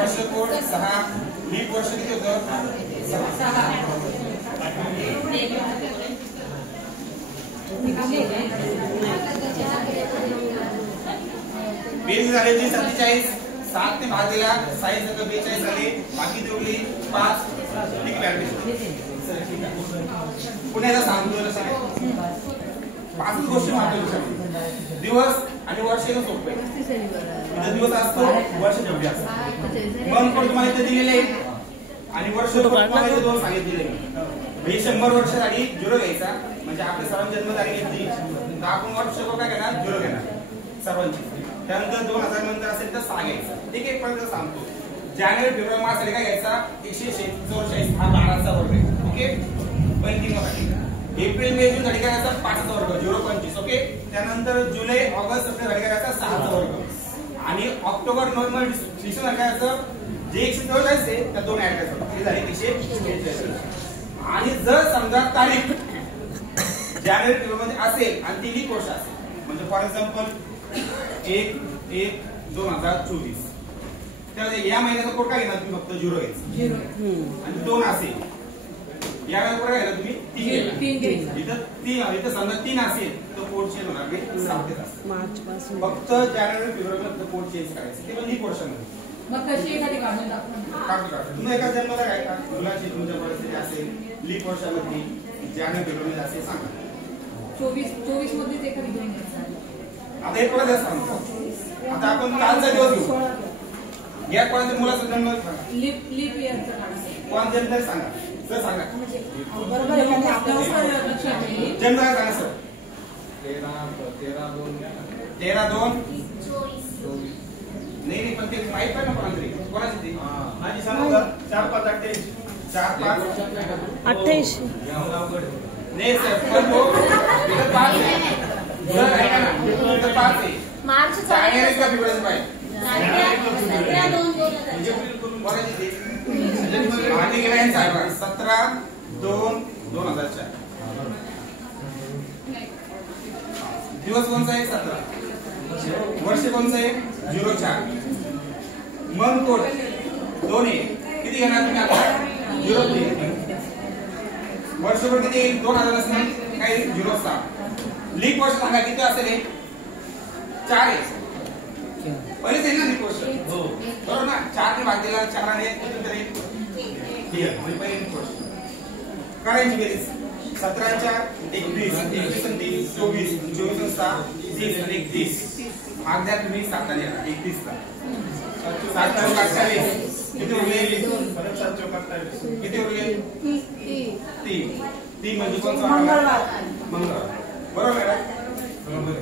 वर्ष code 6 leaf वर्ष किती होतं 6 बेरीज झाली 47 7 ने भाग दिला साईज 42 झाली बाकी उरली 5 ठीक आहे पुण्याला सांगतो सगळे 5 गोष्टी महत्त्वाच्या दिवस आणि वर्ष हे सोपे इथे दिवस असतो वर्ष जेवढे असतो मन पण तुम्हाला इथे दिलेले आहे आणि वर्ष तुम्हाला इथे 2 सांगितलेले आहे 100 वर्ष झाली 0 घ्यायचा म्हणजे आपले सर्वांची जन्म तारीख घेतली तर आपण वर्ष काय घेणार 0 घेणार सर्वांची त्यानंतर 2000 नंतर असेल तर 6 घ्यायचं ठीक आहे पण सांगतो जानेवारी फेब्रुवारी मार्च साठी काय घ्यायचा 144 हा 12चा वर्ग आहे ओके पंचमीसाठी एप्रिल मे जून साठी काय घ्यायचा 5चा वर्ग 0.25 ओके त्यानंतर जुलै ऑगस्ट सप्टेंबर साठी काय घ्यायचा 6चा वर्ग आणि ऑक्टोबर नोव्हेंबर डिसेंबर काय घ्यायचं जे 144 आहे त्या 2 ऍड करायचं हे झाले 146 आणि जर समजा तारीख जानेवारी फेब्रुवारी मध्ये असेल आणि ती लीप वर्ष असेल म्हणजे फॉर एक्झाम्पल 1/1/2024 त्यामध्ये या महिन्याचा कोड काय घेणार तुम्ही फक्त 0 घ्यायचं आणि 2 असेल या वेळेला कोड घ्यायला तुम्ही 3 घ्यायचं इथं समजा 3 असेल तर कोड चेंज होणार नाही 7 मार्च पासून फक्त जानेवारी फेब्रुवारी मध्ये कोड चेंज करायचं ते पण लीप वर्षामध्ये मग कशी एखादी काढून टाकू तुम्ही एका जन्माला काय का मुलाची तुमच्या परिस्थिती असेल लीप वर्षामध्ये जानेवारी फेब्रुवारी असेल सांगा 24 मध्येच एखादी घेऊन घ्यायचं आता हे परत सांगतो आता आपण कालचा दिवस घेऊ या कोणाच्या मुलाचा जन्म लीप इयरचा कोण जन्म सांगा सर सांगा बरोबर आहे आपल्याला लक्षात येईल जन्म काय सांगा सर 13/2/24 नाही पण ते माहित आहे ना कोणाची ती माझी सांगा 4/5/28 4/5/28 नाही सर पण तो इथं 5 आहे सर ऐका ना इथं 5 आहे मार्च जानेवारी का फेब्रुवारी पाहिजे आधी गेला 17/2/2004 दिवस कोणता आहे 17 वर्ष कोणतं आहे 04 मन कोड 2 आहे किती घेणार तुम्ही आता 03 वर्ष कोड किती 2000 असणार काय 07 लीप वर्ष सांगा किती असेल 4 आहे पहिलेच आहे ना लीप वर्ष हो बरोबर ना 4 ने भाग दिला 4 आणि 1 किती तरी क्लिअर म्हणजे पहिली लीप वर्ष करायची बेरीज 17 21 21 आणि 3 24 24 आणि 6 30 आणि 31 भाग द्या तुम्ही 7 आणि 31 ला 7 आणि 28 किती उरले 7 28 किती उरले 3 म्हणजे कोणता मंगळवार बरोबर आहे बरोबर